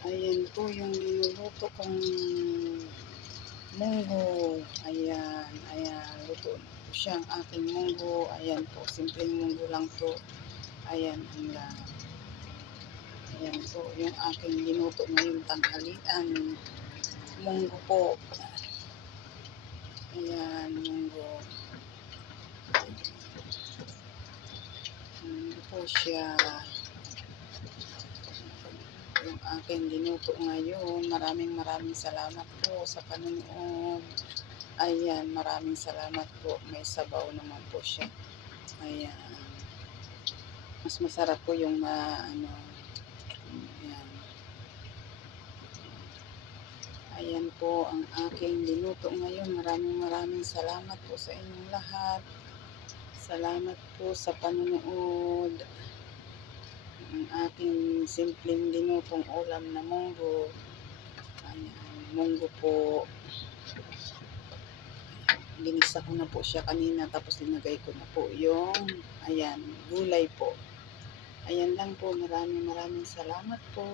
Ayan po yung niluluto kong munggo. Ayan, ayan. Luto po siya ang aking munggo. Ayan po, simpleng munggo lang to. Ayan, ang. Ayan po, yung aking linuto ngayong tanghalian. Munggo po. Ayan, munggo. Munggo po siya yung aking linuto ngayon. Maraming maraming salamat po sa panonood. Ayan, maraming salamat po. May sabaw naman po siya. Ayan. Mas masarap po yung ma, ano, ayan. Ayan po ang aking linuto ngayon. Maraming maraming salamat po sa inyong lahat. Salamat po sa panonood ang aking simpleng linutong ulam na munggo. Ayan, munggo po. Ginisa ko na po siya kanina tapos linagay ko na po yung ayan, gulay po. Ayan lang po. Maraming maraming salamat po.